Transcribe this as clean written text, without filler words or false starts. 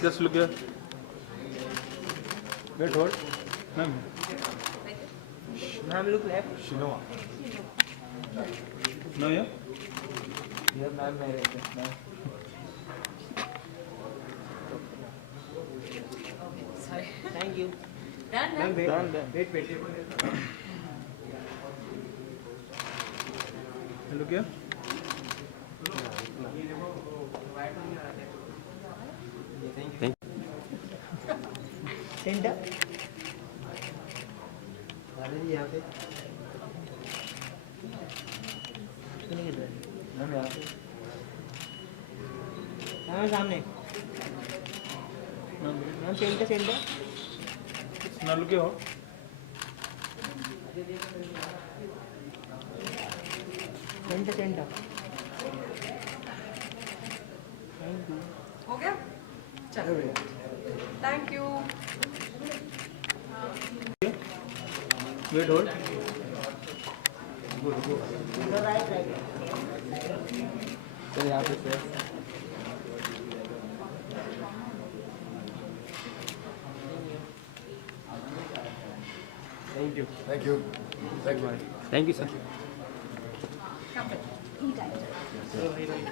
Just look here. Wait, hold. Ma'am. Ma'am, look left. Shinoa. No, yeah? Here, ma'am, marriage. Ma'am. Sorry. Thank you. Done, Ma'am, done. wait. Done, done. Wait, wait. Look here. Thank you. Center. जी यहाँ पे सुनिए किधर ma'am यहाँ पे ma'am सामने ma'am centre centre Now look here. Centre centre thank you हो गया चलो thank you Wait, hold. Right right चलो यहाँ पे sir thank you Thank you. Thank you. Thank you sir Come. Eat it.